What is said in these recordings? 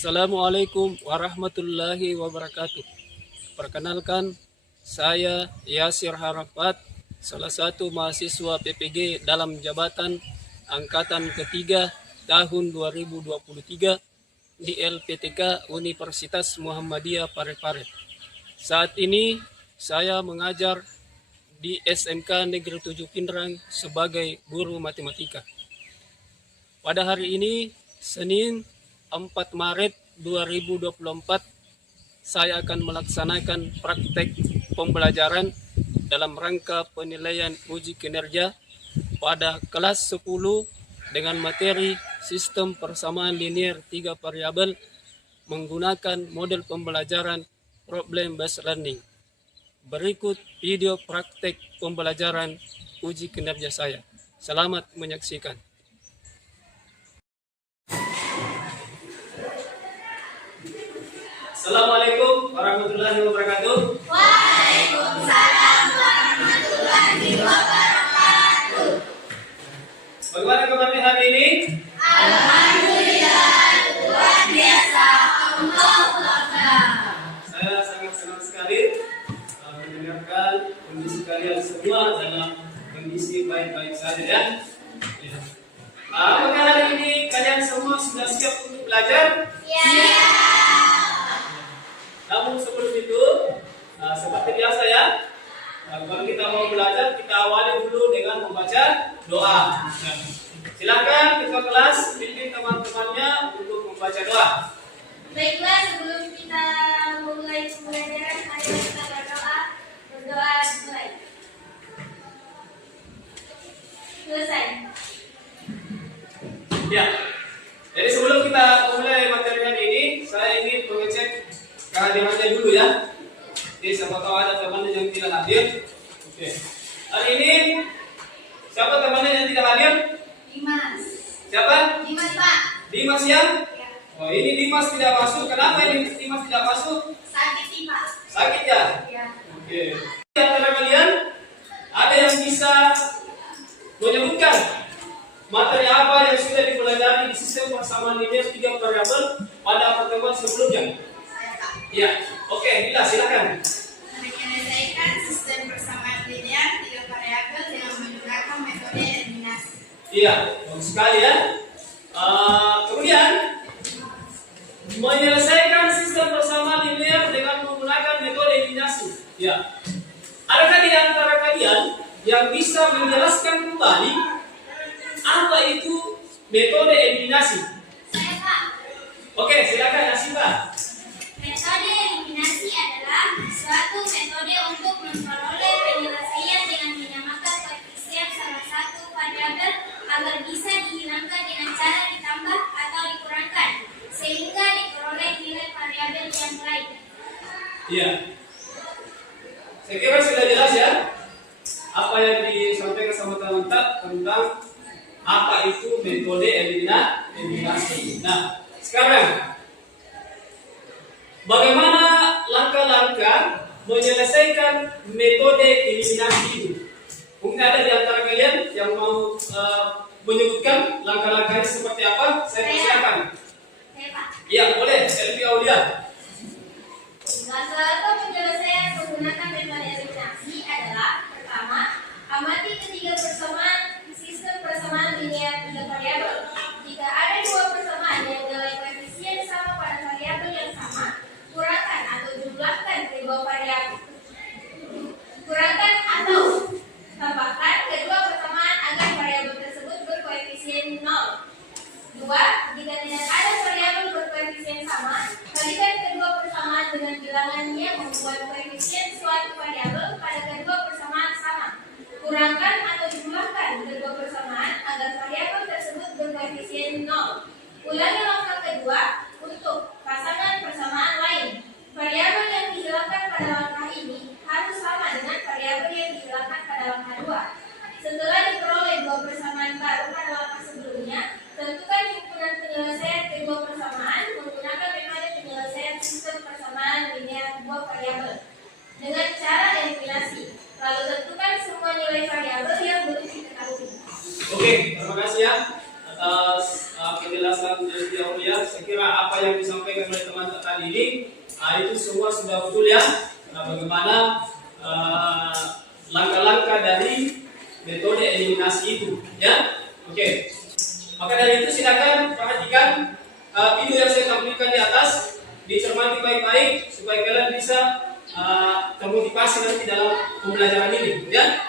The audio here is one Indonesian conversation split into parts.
Assalamualaikum warahmatullahi wabarakatuh. Perkenalkan, saya Yasir Harafat, salah satu mahasiswa PPG dalam jabatan angkatan ketiga tahun 2023 di LPTK Universitas Muhammadiyah Parepare. Saat ini saya mengajar di SMK Negeri 7 Pindrang sebagai guru matematika. Pada hari ini, Senin 4 Maret 2024, saya akan melaksanakan praktek pembelajaran dalam rangka penilaian uji kinerja pada kelas 10 dengan materi sistem persamaan linear 3 variabel menggunakan model pembelajaran problem based learning. Berikut video praktek pembelajaran uji kinerja saya. Selamat menyaksikan. Assalamualaikum warahmatullahi wabarakatuh. Waalaikumsalam warahmatullahi wabarakatuh. Bagaimana kabarnya hari ini? Alhamdulillah, luar biasa. Allahu Akbar. Saya sangat senang sekali mendengarkan kondisi kalian semua dalam kondisi baik-baik saja ya. Apakah hari ini kalian semua sudah siap untuk belajar? Ya. Namun sebelum itu, seperti biasa ya, kalau kita mau belajar, kita awali dulu dengan membaca doa. Silakan ketua kelas pimpin teman-temannya untuk membaca doa. Baiklah, sebelum kita mulai pembelajaran, mari kita berdoa. Berdoa mulai. Selesai. Ya. Jadi sebelum kita mulai materi hari ini, saya ingin mengecek kehadirannya dulu ya. Jadi siapa tahu ada temannya yang tidak hadir. Oke. Hari ini siapa temannya yang tidak hadir? Dimas. Siapa? Dimas, Pak. Dimas ya? Ya. Oh, ini Dimas tidak masuk. Kenapa ini Dimas tidak masuk? Sakit sih, Pak. Sakit ya? Ya. Oke. Di antara kalian ada yang bisa menyebutkan materi apa yang sudah dipelajari di sistem persamaan linear 3 variabel pada pertemuan sebelumnya? Saya, Pak. Ya. Oke, Lila silakan. Menyelesaikan sistem persamaan linear 3 variabel dengan menggunakan metode eliminasi. Iya, bagus sekali ya. Kemudian menyelesaikan sistem persamaan linear dengan menggunakan metode eliminasi. Ya. Adakah di antara kalian yang bisa menjelaskan kembali apa itu metode eliminasi? Saya, Pak. Oke, silakan Asifa. Metode eliminasi adalah suatu metode untuk memperoleh penyelesaian dengan menyamakan koefisien salah satu variabel agar bisa dihilangkan dengan cara ditambah atau dikurangkan sehingga diperoleh nilai variabel yang lain. Iya. Saya kira sudah jelas ya apa yang disampaikan sama teman-teman tentang apa itu metode eliminasi. Nah, sekarang bagaimana langkah-langkah menyelesaikan metode eliminasi itu? Mungkin ada di antara kalian yang mau menyebutkan langkah-langkahnya seperti apa? Saya persilakan. Saya, Pak. Iya, boleh. Selfie Aulia. Langkah penyelesaian menggunakan metode eliminasi adalah pertama, amati ketiga persamaan sistem persamaan linear 3 variabel. Jika ada dua persamaan yang nilai koefisien sama pada variabel yang sama, kurangkan atau jumlahkan kedua variabel. Kurangkan atau tambahkan kedua persamaan agar variabel tersebut berkoefisien 0. 2. Jika tidak ada variabel berkoefisien sama, kalikan kedua persamaan dengan bilangannya membuat koefisien suatu variabel pada kedua persamaan sama. Kurangkan atau jumlahkan kedua persamaan agar variabel tersebut berkoefisien 0. Ulangi langkah kedua untuk pasangan persamaan lain. Variabel yang dihilangkan pada langkah ini harus sama dengan variabel yang dihilangkan pada langkah 2. Setelah diperoleh dua persamaan baru pada langkah sebelumnya, tentukan himpunan penyelesaian kedua persamaan menggunakan metode penyelesaian sistem persamaan linear 2 variabel dengan cara eliminasi. Lalu tentukan semua nilai variabel yang belum diketahui. Oke, terima kasih ya atas penjelasan dari Aulia. saya kira apa yang disampaikan oleh teman tadi ini itu semua sudah betul ya. Bagaimana langkah-langkah dari metode eliminasi itu ya. Oke. Maka dari itu silakan perhatikan video yang saya tampilkan di atas, dicermati baik-baik supaya kalian bisa termotivasi nanti dalam pembelajaran ini ya.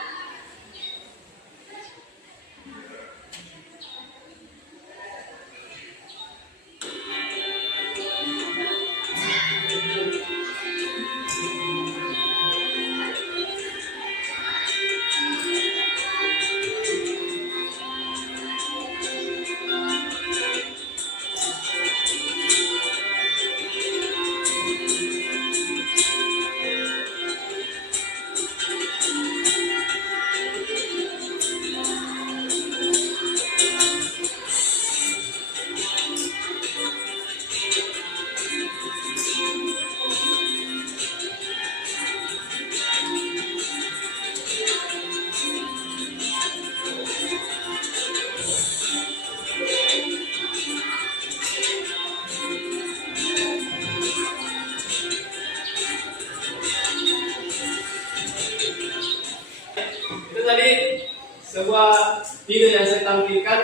Itu tadi sebuah video yang saya tampilkan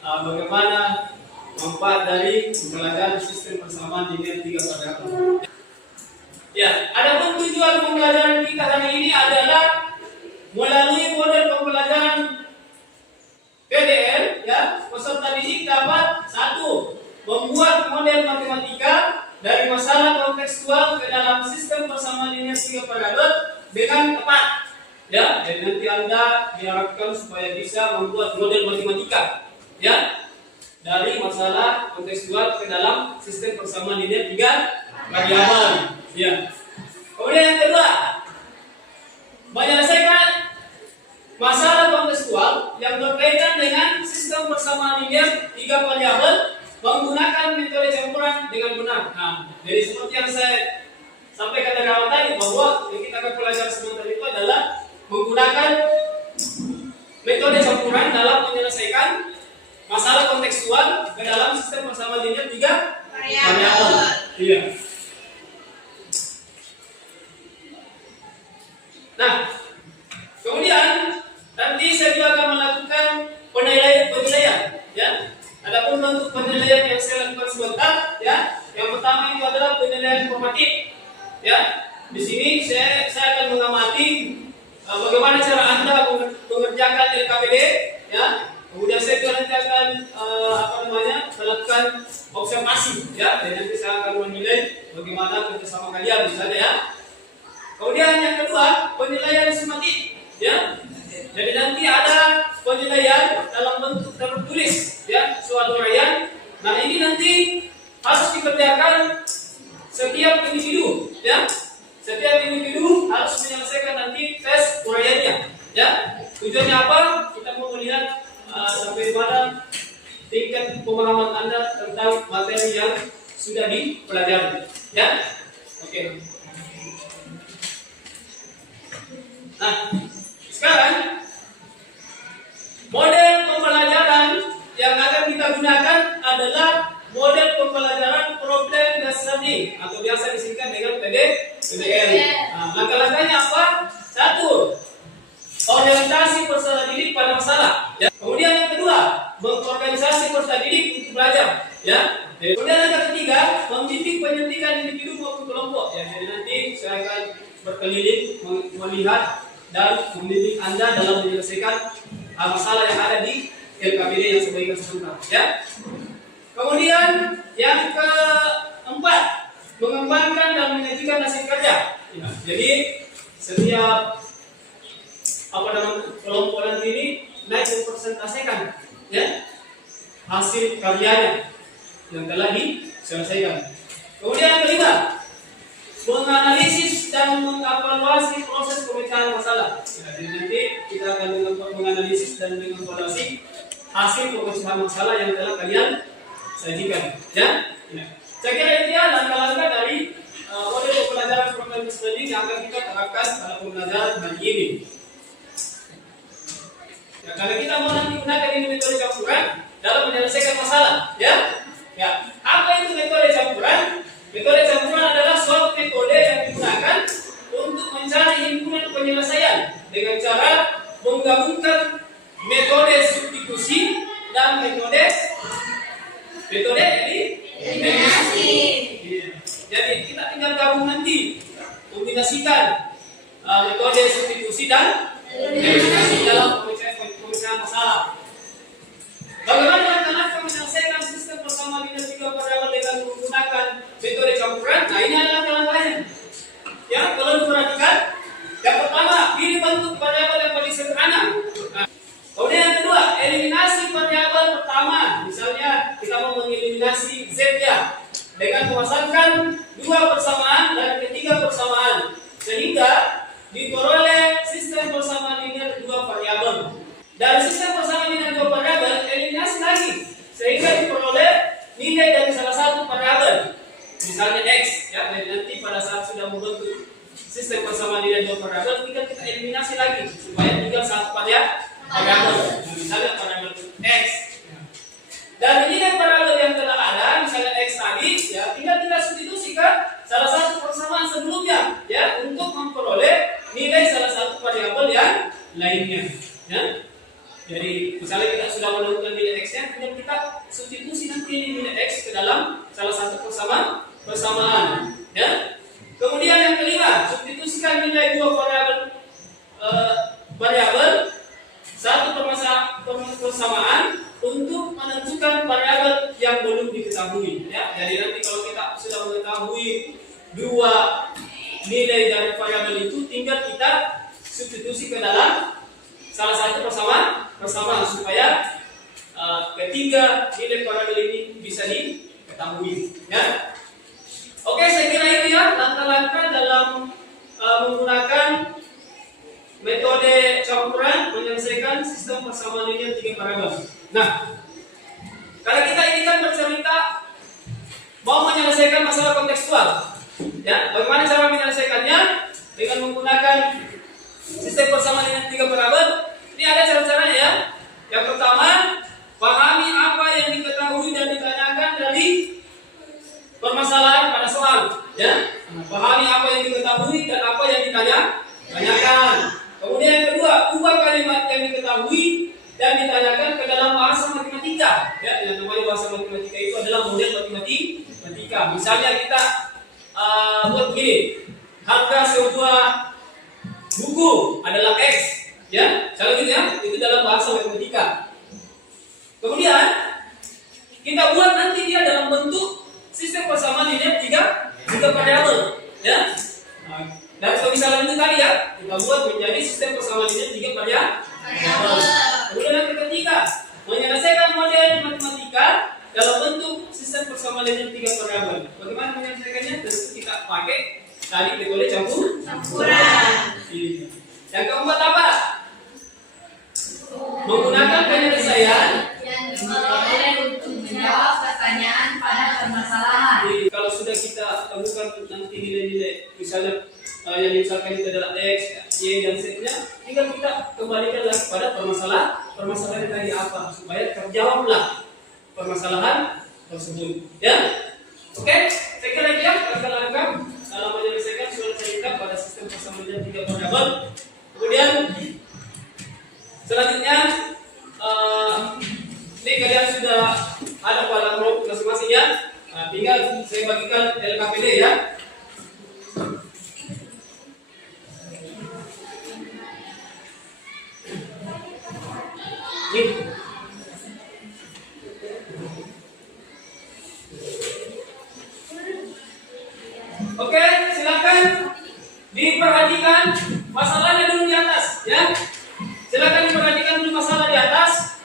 bagaimana manfaat dari pembelajaran sistem persamaan linear 3 variabel. Ya, adapun tujuan pembelajaran kita hari ini adalah melalui model pembelajaran PDL ya, peserta didik dapat satu, membuat model matematika dari masalah kontekstual ke dalam sistem persamaan linear 3 variabel dengan tepat. Ya, jadi nanti Anda diharapkan supaya bisa membuat model matematika ya dari masalah kontekstual ke dalam sistem persamaan linear 3 variabel. Ya. Kemudian yang kedua, menyelesaikan masalah kontekstual yang berkaitan dengan sistem persamaan linear 3 variabel menggunakan metode campuran dengan benar. Nah, jadi seperti yang saya sampaikan dari awal tadi bahwa yang kita akan pelajari sebentar itu adalah menggunakan metode campuran dalam menyelesaikan masalah kontekstual ke dalam sistem persamaan linear 3 variabel. Iya. Nah, kemudian nanti saya juga akan melakukan penilaian, ya. Adapun bentuk penilaian yang saya lakukan sebentar, ya. Yang pertama itu adalah penilaian formatif, ya. Di sini saya akan mengamati bagaimana cara Anda mengerjakan LKPD, ya. Kemudian saya juga nanti akan melakukan observasi, ya. Dan nanti saya akan menilai bagaimana kerjasama kalian, misalnya, ya. Kemudian yang kedua, penilaian sistematik, ya. Jadi nanti ada penilaian dalam bentuk tertulis, ya, soal uraian. Nah, ini nanti harus dikerjakan setiap individu, ya. Setiap individu harus menyelesaikan nanti tes uraiannya, ya. Tujuannya apa? Kita mau melihat sampai pada tingkat pemahaman Anda tentang materi yang sudah dipelajari, ya. Oke. Nah, sekarang model pembelajaran yang akan kita gunakan adalah model pembelajaran problem dasarnya atau biasa disingkat dengan PDL. Nah, langkah-langkahnya apa? Satu, orientasi peserta didik pada masalah. Ya. Kemudian yang kedua, mengorganisasi peserta didik untuk belajar. Ya. Kemudian yang ketiga, membimbing penyuntikan individu maupun kelompok. Ya. Jadi nanti saya akan berkeliling melihat dan membimbing Anda dalam menyelesaikan masalah yang ada di LKPD yang saya berikan sebentar, ya. Kemudian yang keempat, mengembangkan dan menyajikan hasil kerja. Ya, jadi setiap kelompok nanti ini naik mempresentasikan, ya, hasil karyanya yang telah diselesaikan. Kemudian yang kelima, menganalisis dan mengevaluasi proses pemecahan masalah. Jadi nanti kita akan menganalisis dan mengevaluasi hasil pemecahan masalah yang telah kalian sajikan, ya. Saya kira itu ya langkah-langkah dari model pembelajaran problem study yang akan kita terapkan pada pembelajaran hari ini. Ya, kalau kita mau nanti gunakan ini metode campuran dalam menyelesaikan masalah, ya. Ya, apa itu metode campuran? Metode campuran adalah suatu metode yang digunakan untuk mencari himpunan penyelesaian dengan cara menggabungkan metode substitusi dan metode eliminasi. Jadi kita tinggal gabung nanti, kombinasikan metode substitusi dan eliminasi dalam pemecahan masalah. Bagaimana langkah-langkah menyelesaikan sistem persamaan linear tiga variabel dengan menggunakan metode campuran? Nah, ini adalah langkah-langkahnya. Ya, kalau diperhatikan, yang pertama, pilih bentuk variabel yang paling sederhana. Nah, kemudian yang kedua, eliminasi variabel pertama. Misalnya kita mau mengeliminasi z ya, dengan memasangkan dua persamaan dan ketiga persamaan, sehingga diperoleh sistem persamaan linear dua variabel. Dari sistem persamaan linear dua variabel, eliminasi lagi, sehingga diperoleh nilai dari salah satu variabel. Misalnya x, ya, nanti pada saat sudah membentuk sistem persamaan linear dua variabel, kita eliminasi lagi supaya tinggal satu variabel. Misalnya variabel x. Dan nilai variabel yang telah ada, misalnya x tadi, ya, tinggal kita substitusikan salah satu persamaan sebelumnya, ya, untuk memperoleh nilai salah satu variabel yang lainnya. Ya. Jadi misalnya kita sudah menemukan nilai x-nya, kemudian kita substitusi nanti nilai x ke dalam salah satu persamaan. Ya. Kemudian yang kelima, substitusikan nilai dua variabel satu persamaan untuk menentukan variabel yang belum diketahui. Ya. Jadi nanti kalau kita sudah mengetahui dua nilai dari variabel itu, tinggal kita substitusi ke dalam salah satu persamaan supaya ketiga nilai variabel ini bisa diketahui. Ya. Oke, saya kira itu ya langkah-langkah dalam menggunakan metode campuran menyelesaikan sistem persamaan linear tiga variabel. Nah, karena kita ini kan bercerita mau menyelesaikan masalah kontekstual, ya, bagaimana cara menyelesaikannya dengan menggunakan sistem persamaan linear tiga variabel. Ini ada cara-caranya ya. Yang pertama, pahami apa yang diketahui dan ditanyakan dari permasalahan pada soal, ya. Pahami apa yang diketahui dan apa yang ditanyakan. Kemudian yang kedua, ubah kalimat yang diketahui dan ditanyakan ke dalam bahasa matematika. Ya, yang namanya bahasa matematika itu adalah model matematika. Misalnya kita buat begini, harga sebuah buku adalah x, ya, cara gitu ya, itu dalam bahasa matematika. Kemudian kita buat nanti dia dalam bentuk sistem persamaan linear tiga variabel, ya. Dan pemisahan itu tadi ya, kita buat menjadi sistem persamaan linear tiga variabel. Kemudian yang ketiga, menyelesaikan model matematika dalam bentuk sistem persamaan linear tiga variabel. Bagaimana menyelesaikannya? Tentu kita pakai tadi metode campuran. Yang keempat apa? Menggunakan penyelesaian yang diperoleh untuk menjawab pertanyaan pada permasalahan. Kalau sudah kita temukan nanti nilai-nilai, misalnya yang misalkan itu adalah x, y dan z-nya, tinggal kita kembalikan lagi pada permasalahan tadi apa supaya terjawablah permasalahan tersebut. Ya, oke. Saya kira itu ya langkah-langkah dalam menyelesaikan surat cerita pada sistem persamaan linear tiga variabel. Kemudian selanjutnya ini kalian sudah ada pada kelompok masing-masing ya. Tinggal saya bagikan LKPD ya. Nih. Oke, silakan diperhatikan masalahnya dulu di atas ya. Silakan diperhatikan dulu masalah di atas.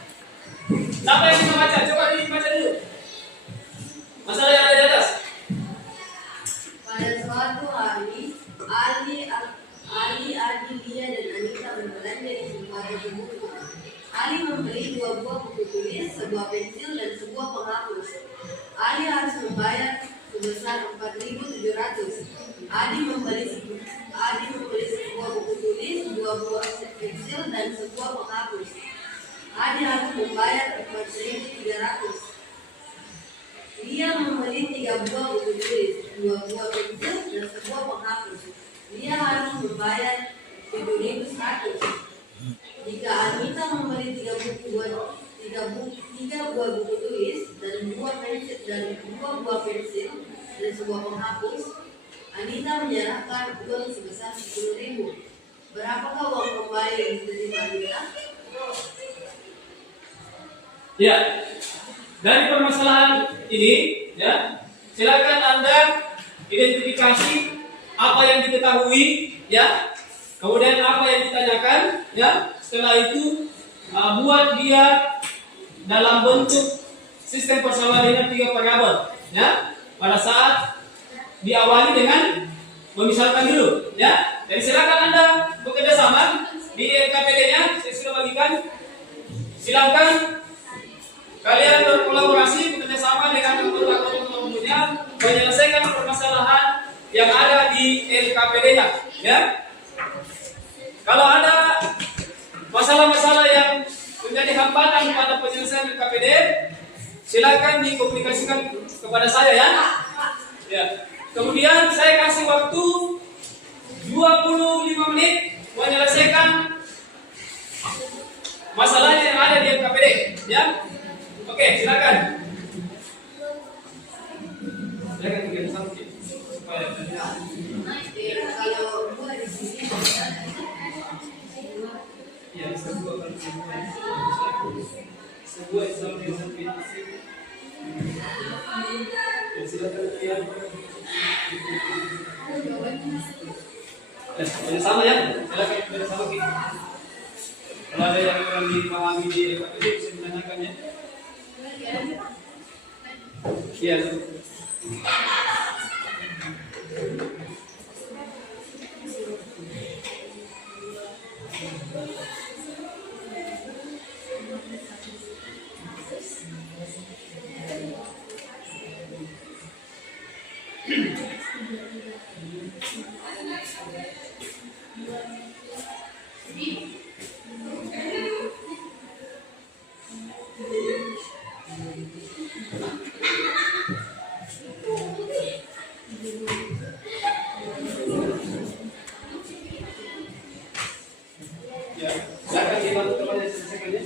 Siapa yang bisa baca? Coba dibaca dulu. Masalah yang ada di atas. Pada suatu hari, Ali, Adilia dan Anita berbelanja di sebuah toko buku. Ali membeli 2 buah buku tulis, sebuah pensil dan sebuah penghapus. Ali harus membayar sebesar 4.700. Adi membeli sebuah buku tulis, 2 buah pensil dan sebuah penghapus. Adi harus membayar 4.300. Dia membeli 3 buah buku tulis, 2 buah pensil, dan sebuah penghapus. Dia harus membayar 7.100. Jika Anita membeli 3 buah buku tulis dan 2 buah pensil dan sebuah penghapus, Anita menyerahkan uang sebesar 10.000. Berapakah uang kembali yang diterima Anita? Ya, dari permasalahan ini, ya, silakan Anda identifikasi apa yang diketahui, ya, kemudian apa yang ditanyakan, ya. Setelah itu buat dia dalam bentuk sistem persamaan dengan 3 variabel, ya. Pada saat diawali dengan memisalkan dulu, ya. Jadi silakan Anda bekerja sama di LKPD-nya, saya sudah bagikan. Silakan kalian berkolaborasi bekerja sama dengan anggota kelompoknya menyelesaikan permasalahan yang ada di LKPD-nya, ya. Kalau ada masalah-masalah yang menjadi hambatan pada penyelesaian LKPD, silakan dikomunikasikan kepada saya, ya. Ya. Kemudian saya kasih waktu 25 menit menyelesaikan masalahnya yang ada di LKPD, ya. Oke, silakan. Silakan kita sambung supaya Kalau gua di sini ya sebuah sampai ya silakan ya. Sama ya, silakan bersama kita. Kalau ada yang kurang dipahami di LKPD bisa ditanyakan, ya. Iya. Ya, silakan dibantu teman yang selesaikan, ya.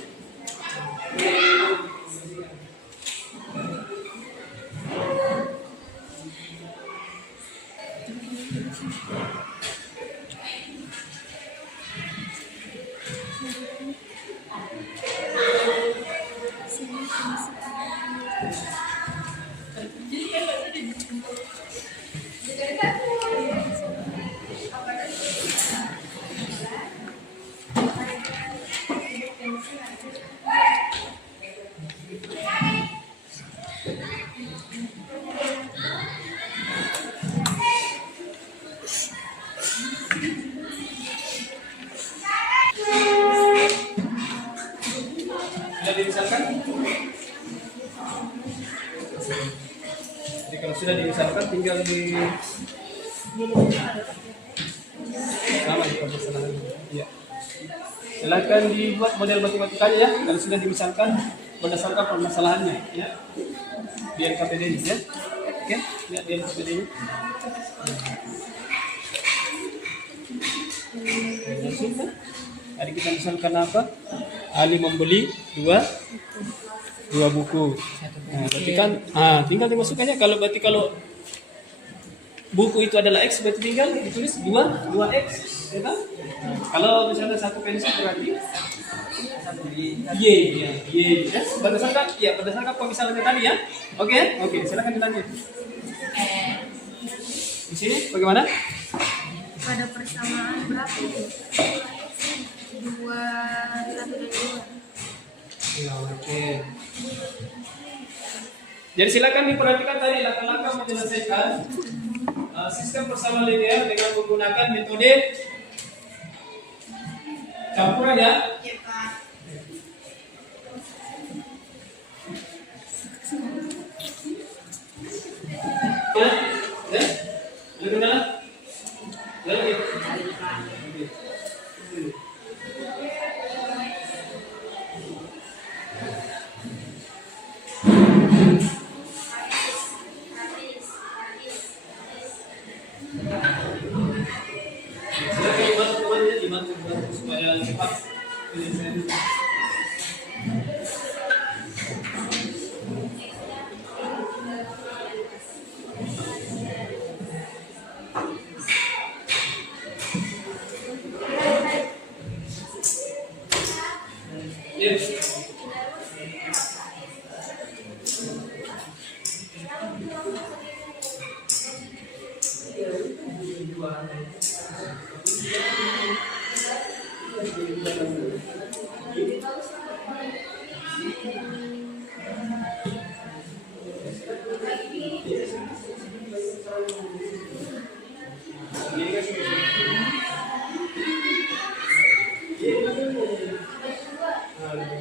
Sudah dimisalkan? Jadi kalau sudah dimisalkan tinggal di sama di permasalahan. Iya. Silakan dibuat model matematikanya, ya. Kalau sudah dimisalkan berdasarkan permasalahannya, ya. Di LKPD ini, ya. Oke, lihat di LKPD ini. Langsung kan? Tadi kita misalkan apa? Ali membeli dua buku. Nah, berarti kan tinggal dimasukkannya. Kalau buku itu adalah X, berarti tinggal ditulis 2X, ya kan? Kalau misalnya satu pensil berarti Y, ya, Y. Ya, berdasarkan pemisalannya tadi, ya. Oke, silakan dilanjut. Di sini bagaimana? Pada persamaan berapa? 2, 1 dan 2. Ya, oke. Jadi silakan diperhatikan tadi langkah-langkah menyelesaikan sistem persamaan linear dengan menggunakan metode campuran, ya. Ya, lebih dalam. Lagi. Yes.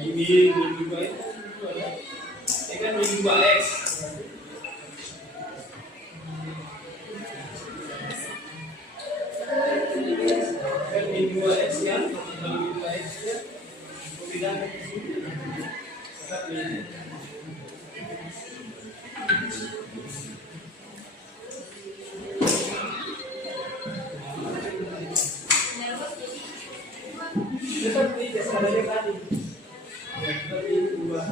Ini kan minggu Alex. Kan minggu Alex kan? Minggu Alex ya. Tidak. Tapi seperti dasarnya tadi. Seperti dua.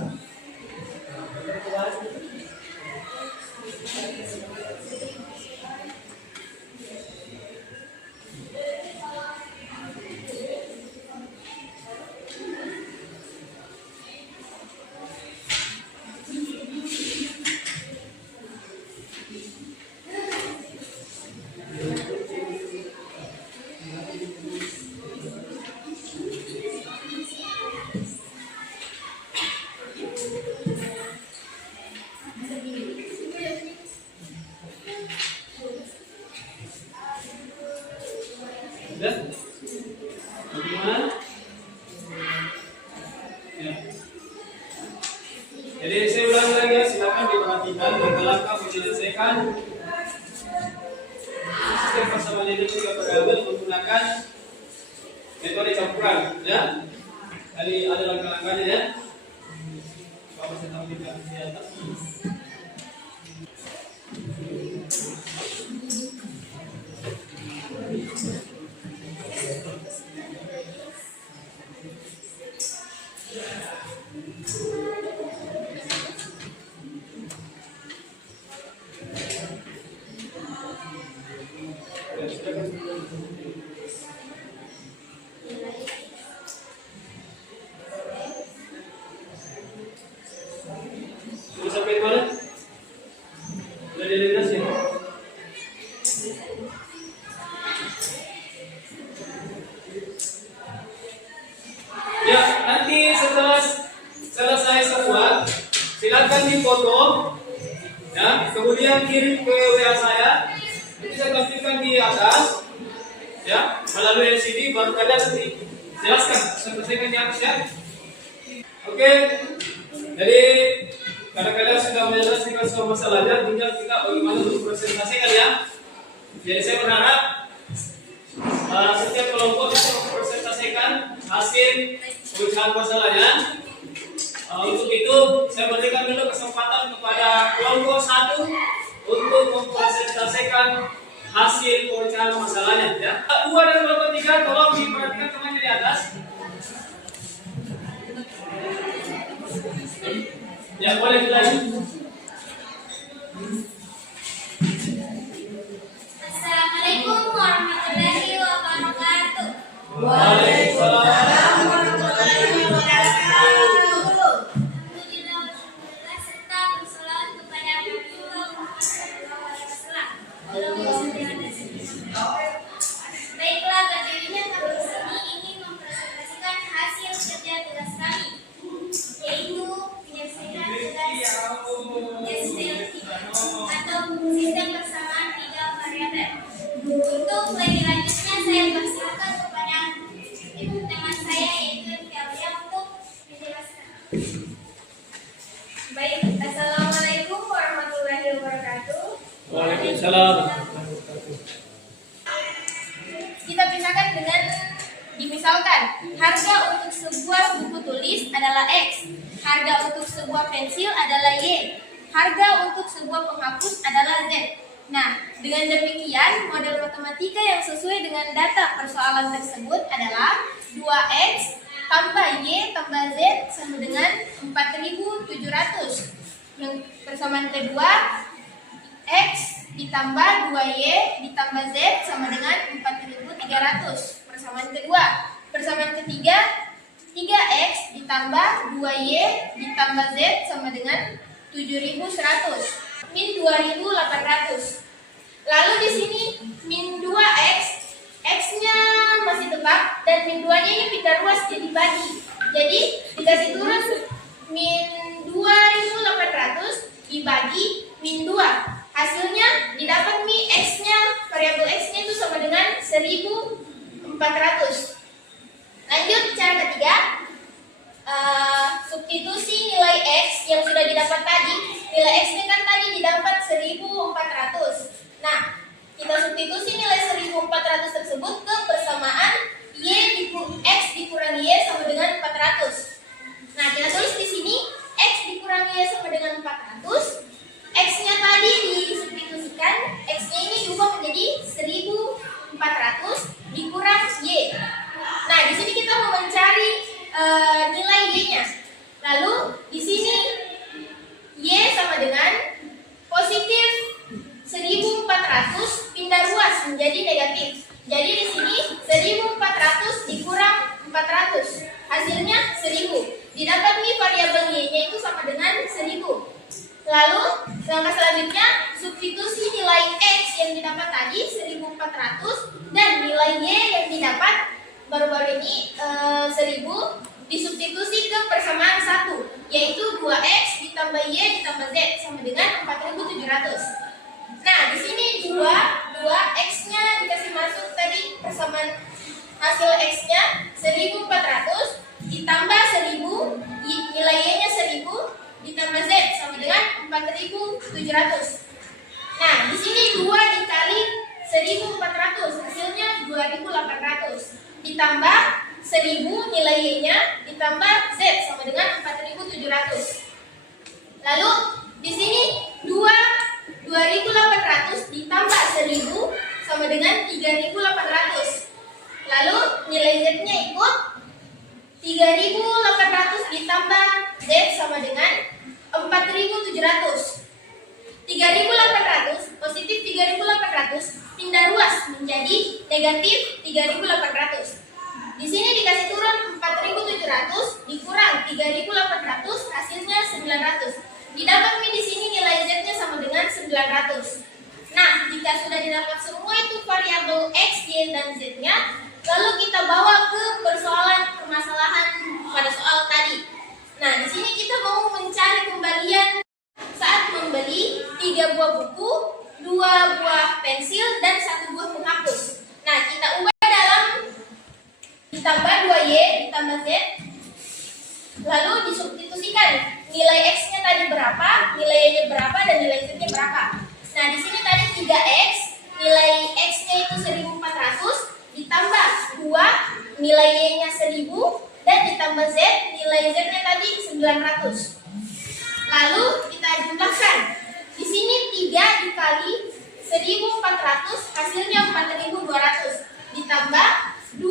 Sudah? Bagaimana? Ya. Jadi saya ulangi lagi ya, silakan diperhatikan bagaimana langkah menyelesaikan sistem persamaan ini juga variabel menggunakan metode campuran, ya. Tadi ada langkah-langkahnya ya. Bapak saya tampilkan di atas. Sudah sampai di mana? Sudah dieliminasi? Ya, nanti setelah selesai semua, silakan dipoto, ya, kemudian kirim ke WA saya. Nanti saya tampilkan di atas, ya, melalui LCD baru kalian nanti jelaskan, selesaikan di atas ya. Oke, jadi karena kalian sudah menyelesaikan semua masalahnya, tinggal kita bagaimana untuk presentasikan ya. Jadi saya berharap setiap kelompok bisa mempresentasikan hasil pecahan masalahnya. Untuk itu saya berikan dulu kesempatan kepada kelompok 1 untuk mempresentasikan hasil pecahan masalahnya ya. 2 dan kelompok 3 tolong diperhatikan temannya di atas. Ya, boleh dilanjut. Assalamualaikum warahmatullahi wabarakatuh. Waalaikumsalam warahmatullahi wabarakatuh. Alhamdulillah wassalatu serta wassalam kepada Rasulullah Muhammad SAW. Baiklah, berdirinya kami di sini ingin mempresentasikan hasil kerja tugas kami, yaitu penyelesaian tugas SDLT atau sistem persamaan 3 variabel. Untuk lebih lanjutnya saya persilakan kepada teman saya yaitu Kelia untuk menjelaskan. Baik, assalamualaikum warahmatullahi wabarakatuh. Waalaikumsalam. Kita pisahkan dengan dimisalkan harga untuk sebuah buku tulis adalah X, harga untuk sebuah pensil adalah Y, harga untuk sebuah penghapus adalah Z. Nah, dengan demikian model matematika yang sesuai dengan data persoalan tersebut adalah 2X tambah Y tambah Z sama dengan 4.700. Yang persamaan kedua, X ditambah 2Y ditambah Z sama dengan 4.300. Persamaan kedua. Persamaan ketiga, 3X ditambah 2Y ditambah Z sama dengan 7.100. Min 2.800. Lalu di sini min 2X, X-nya masih tetap dan min 2-nya ini pindah ruas jadi bagi. Jadi dikasih turun min 2.800 dibagi min 2. Hasilnya didapat mi X-nya, variabel X-nya itu sama dengan 1.400. Lanjut cara ketiga, substitusi nilai X yang sudah didapat tadi. Nilai X-nya kan tadi didapat 1.400. Nah, kita substitusi nilai 1.400 tersebut ke persamaan X dikurangi Y sama dengan 400. Nah, kita tulis di sini X dikurangi Y sama dengan 400. X-nya tadi disubstitusikan, X-nya ini diubah menjadi 1.400 dikurang Y. Nah, di sini kita mau mencari nilai Y-nya. Lalu di sini Y sama dengan positif 1.400 pindah ruas menjadi negatif. Jadi di sini 1.400 dikurang 400. Hasilnya 1.000. Didapat nih variabel Y-nya itu sama dengan 1.000. Lalu langkah selanjutnya, substitusi nilai X yang didapat tadi 1.400 dan nilai Y yang didapat baru-baru ini 1.000 disubstitusi ke persamaan 1, yaitu 2X ditambah Y ditambah Z sama dengan 4.700. Nah, di sini 2 X-nya dikasih masuk tadi persamaan hasil X-nya 1.400 ditambah 1.000, nilai Y-nya 1.000 ditambah Z sama dengan 4.700. Nah, di sini 2 dikali 1.400 hasilnya 2.800 ditambah 1.000 nilai Y-nya ditambah Z sama dengan 4.700. Lalu di sini 2.800 ditambah 1.000 sama dengan 3.800. Lalu nilai Z-nya ikut 3.800 ditambah Z sama dengan 4.700. 3.800 positif 3.800 pindah ruas menjadi negatif 3.800. Di sini dikasih turun 4.700 dikurang 3.800 hasilnya 900. Didapat nih di sini nilai Z-nya sama dengan 900. Nah, jika sudah didapat semua itu variabel X, Y, dan Z-nya, lalu kita bawa ke permasalahan pada soal tadi. Nah, di sini kita mau mencari kembalian saat membeli 3 buah buku, 2 buah pensil, dan 1 buah penghapus. Nah, kita ubah dalam ditambah 2Y ditambah Z, lalu disubstitusikan nilai X-nya tadi berapa, nilai Y-nya berapa, dan nilai Z-nya berapa. Nah, di sini tadi 3X, nilai X-nya itu 1.400 ditambah 2, nilai Y-nya 1.000, dan ditambah Z, nilai Z-nya tadi 900. Lalu kita jumlahkan. Di sini 3 dikali 1.400 hasilnya 4.200 ditambah 2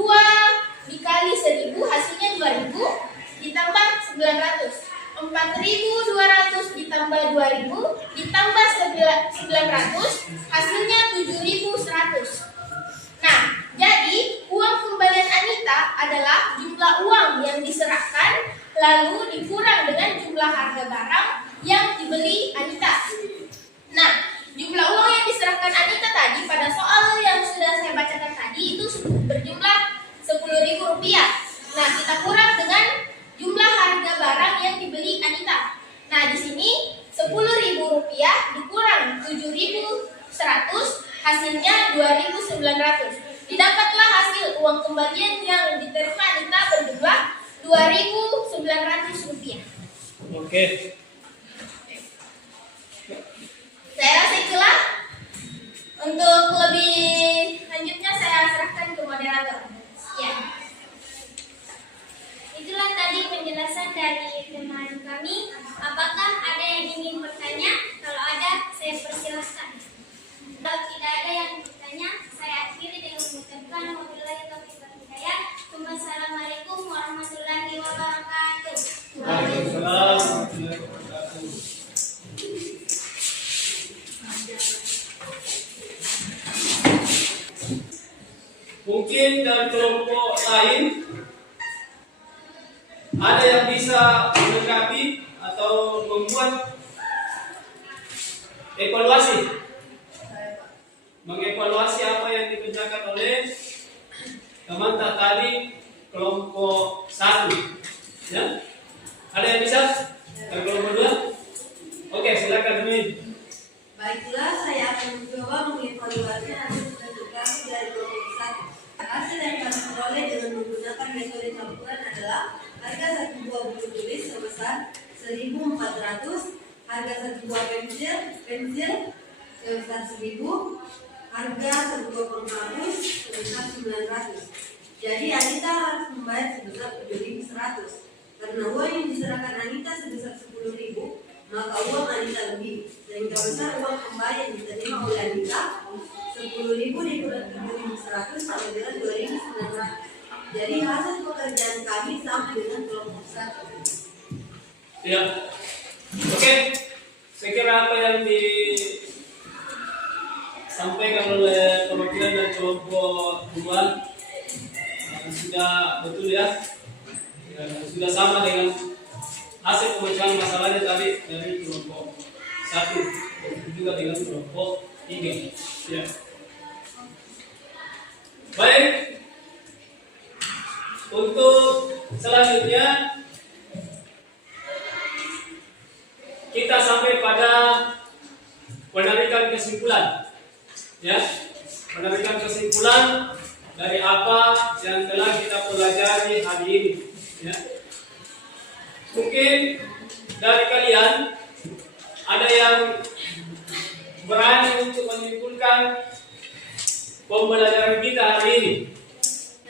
dikali 1.000 hasilnya 2.000 ditambah 900. 4.200 ditambah 2.000 ditambah 900 hasilnya 7.100. Nah, jadi uang kembalian Anita adalah jumlah uang yang diserahkan lalu dikurang dengan jumlah harga barang yang dibeli Anita. Nah, jumlah uang yang diserahkan Anita tadi pada soal yang sudah saya bacakan tadi itu berjumlah Rp10.000. Nah, kita kurang dengan jumlah harga barang yang dibeli Anita. Nah, di sini Rp10.000 dikurang 7.100 hasilnya 2.900. Didapatlah hasil uang kembalian yang diterima Anita berjumlah Rp2.900. Oke. Saya rasa itulah. Untuk lebih lanjutnya saya serahkan ke moderator. Ya. Itulah tadi penjelasan dari teman kami. Apakah ada yang ingin bertanya? Kalau ada, saya persilahkan. Kalau tidak ada yang bertanya, saya akhiri dengan mengucapkan wabillahi taufiq wal hidayah. Wassalamualaikum warahmatullahi mungkin dari kelompok lain ada yang bisa melengkapi atau membuat evaluasi, mengevaluasi apa yang dikerjakan oleh teman tadi kelompok 1, ya? Ada yang bisa? Dari kelompok 2? Oke, silakan Min. Baiklah, saya akan mencoba mengevaluasi hasil studi kami dari kelompok 1. Hasil yang kami peroleh dengan menggunakan metode campuran adalah harga satu buah buku tulis sebesar 1.400, harga satu buah pensil sebesar 1.000, harga satu buah penghapus sebesar 900. Jadi Anita harus membayar sebesar 7.100. Karena uang yang diserahkan Anita sebesar 10.000, maka uang Anita lebih. Sehingga besar uang kembali yang diterima oleh Anita 10.000 dikurangi 7.100 sama dengan 2.900. Jadi hasil pekerjaan kami sama dengan kelompok 1. Ya. Oke. Saya kira apa yang disampaikan oleh perwakilan dari kelompok 2 sudah betul ya. Sudah sama dengan hasil pemecahan masalahnya tadi dari kelompok 1 juga dengan kelompok 3. Ya. Baik. Untuk selanjutnya kita sampai pada penarikan kesimpulan, ya, penarikan kesimpulan dari apa yang telah kita pelajari hari ini, ya. Mungkin dari kalian ada yang berani untuk menyimpulkan pembelajaran kita hari ini.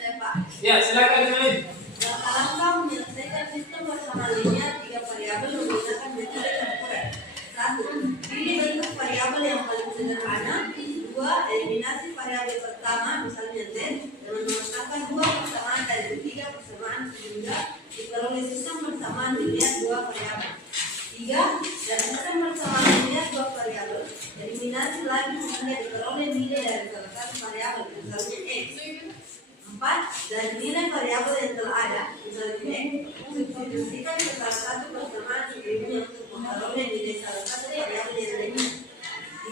Pak. Ya, silakan Min. Dalam rangka menyelesaikan sistem persamaan linear 3 variabel menggunakan metode campuran. 1. Pilih bentuk variabel yang paling sederhana. 2. Eliminasi variabel pertama, misalnya Z, dengan memasukkan 2 persamaan dari 3 persamaan sehingga diperoleh sistem persamaan linear 2 variabel. 3. Dari sistem persamaan linear 2 variabel, eliminasi lagi sehingga diperoleh nilai dari salah satu variabel, misalnya X. 4. Dari nilai variabel yang telah ada, misalnya X, substitusikan ke salah satu persamaan sebelumnya untuk memperoleh nilai salah satu variabel yang lainnya.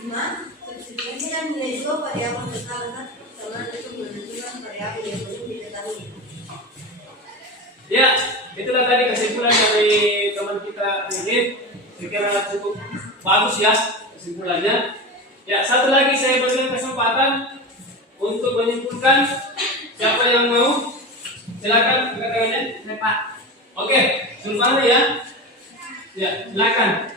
5. Substitusikan nilai 2 variabel ke salah satu persamaan untuk menentukan variabel yang belum diketahui. Ya, itulah tadi kesimpulan dari teman kita ini. Saya kira cukup bagus ya kesimpulannya. Ya, satu lagi saya berikan kesempatan untuk menyimpulkan. Siapa yang mau? Silakan angkat tangannya. Baik, Pak. Oke, Sulfana ya. Ya, silakan.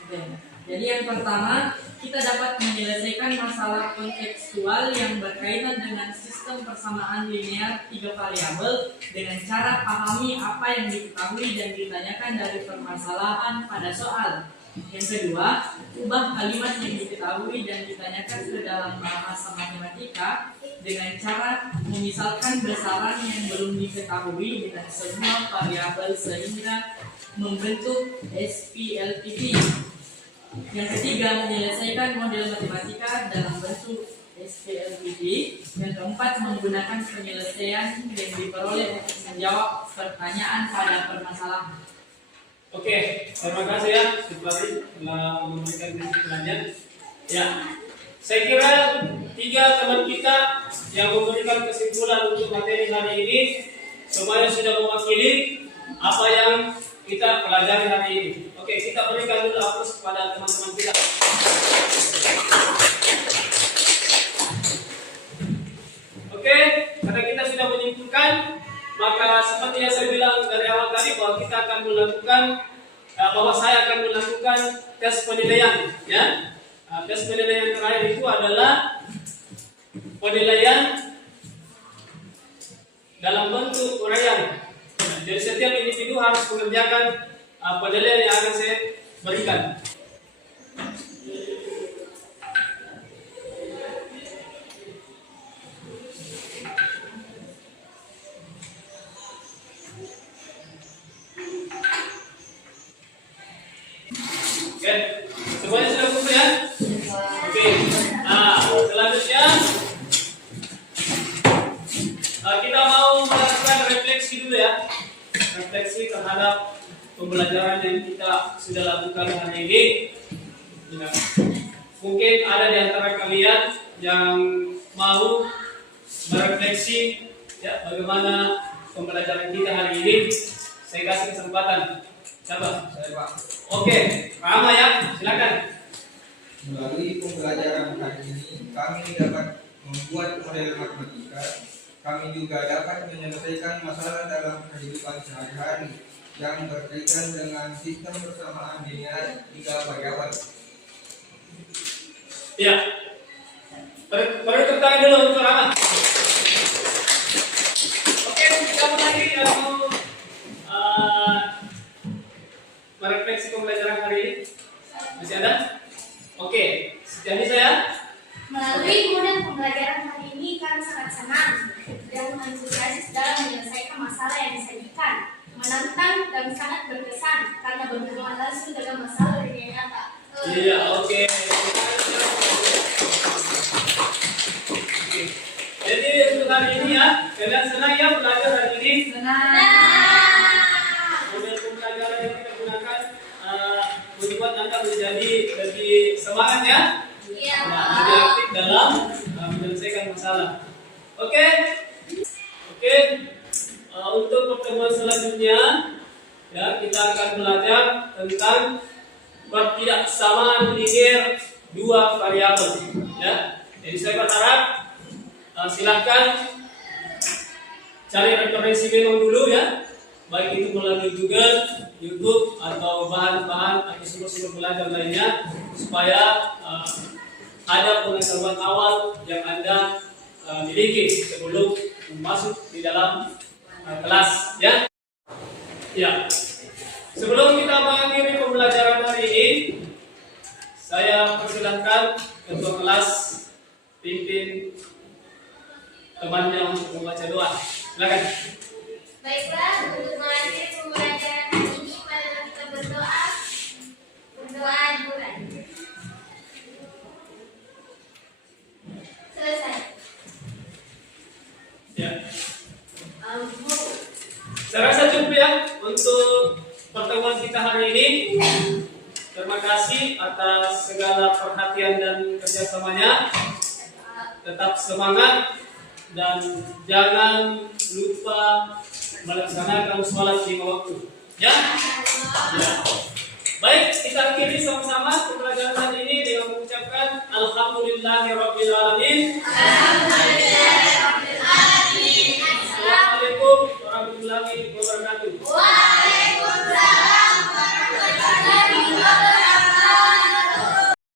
Oke. Jadi yang pertama, kita dapat menyelesaikan masalah kontekstual yang berkaitan dengan sistem persamaan linear 3 variabel dengan cara pahami apa yang diketahui dan ditanyakan dari permasalahan pada soal. Yang kedua, ubah kalimat yang diketahui dan ditanyakan ke dalam bahasa matematika dengan cara memisalkan besaran yang belum diketahui dengan semua variabel sehingga membentuk SPLTP. Yang ketiga, menyelesaikan model matematika dalam bentuk SPLTP. Yang keempat, menggunakan penyelesaian yang diperoleh untuk menjawab pertanyaan pada permasalahan. Oke, terima kasih ya Supari telah memberikan kesimpulannya. Ya, saya kira 3 teman kita yang memberikan kesimpulan untuk materi hari ini semuanya sudah mewakili apa yang kita pelajari hari ini. Oke, kita berikan dulu aplaus kepada teman-teman kita. Oke, karena kita sudah menyimpulkan, maka seperti yang saya bilang dari awal tadi bahwa kita akan melakukan, bahwa saya akan melakukan tes penilaian, ya. Tes penilaian terakhir itu adalah penilaian dalam bentuk uraian. Jadi setiap individu harus mengerjakan penilaian yang akan saya berikan. Oke, semuanya sudah kumpul ya? Oke. Nah, selanjutnya refleksi dulu ya. Refleksi terhadap pembelajaran yang kita sudah lakukan hari ini. Ya. Mungkin ada di antara kalian yang mau merefleksi ya bagaimana pembelajaran kita hari ini. Saya kasih kesempatan. Siapa? Saya Pak. Oke, Rama ya, silakan. Melalui pembelajaran hari ini, kami dapat membuat model matematika. Kami juga dapat menyelesaikan masalah dalam kehidupan sehari-hari yang berkaitan dengan sistem persamaan linear 3 variabel. Ya. Beri tepuk tangan dulu untuk Rama. Oke, kita mulai mau merefleksi pembelajaran hari ini. Masih ada? Oke, jadi saya Melalui model pembelajaran hari ini kami sangat senang dan antusias dalam menyelesaikan masalah yang disajikan, menantang dan sangat berkesan karena berhubungan langsung dengan masalah dunia nyata. iya, oke. Jadi untuk hari ini ya, kalian senang ya belajar hari ini? Model pembelajaran yang kita gunakan membuat Anda menjadi lebih semangat ya, Iya, lebih aktif dalam menyelesaikan masalah. Oke, untuk pertemuan selanjutnya ya kita akan belajar tentang pertidaksamaan linear 2 variabel ya. Jadi saya berharap silakan cari referensi memang dulu ya, baik itu melalui Google, YouTube atau bahan-bahan atau sumber-sumber belajar lainnya supaya ada pengetahuan awal yang Anda miliki sebelum masuk di dalam kelas ya. Ya. Sebelum kita mengakhiri pembelajaran hari ini, saya persilahkan ketua kelas pimpin temannya untuk membaca doa. Silakan. Baiklah, untuk mengakhiri pembelajaran hari ini, marilah kita berdoa. Berdoa dimulai. Selesai. Ya. Saya rasa cukup ya untuk pertemuan kita hari ini. Terima kasih atas segala perhatian dan kerjasamanya. Tetap semangat dan jangan lupa melaksanakan sholat 5 waktu. Ya? Ya. Baik, kita akhiri sama-sama pembelajaran hari ini dengan mengucapkan Alhamdulillahirrabbilalamin. Assalamualaikum warahmatullahi wabarakatuh.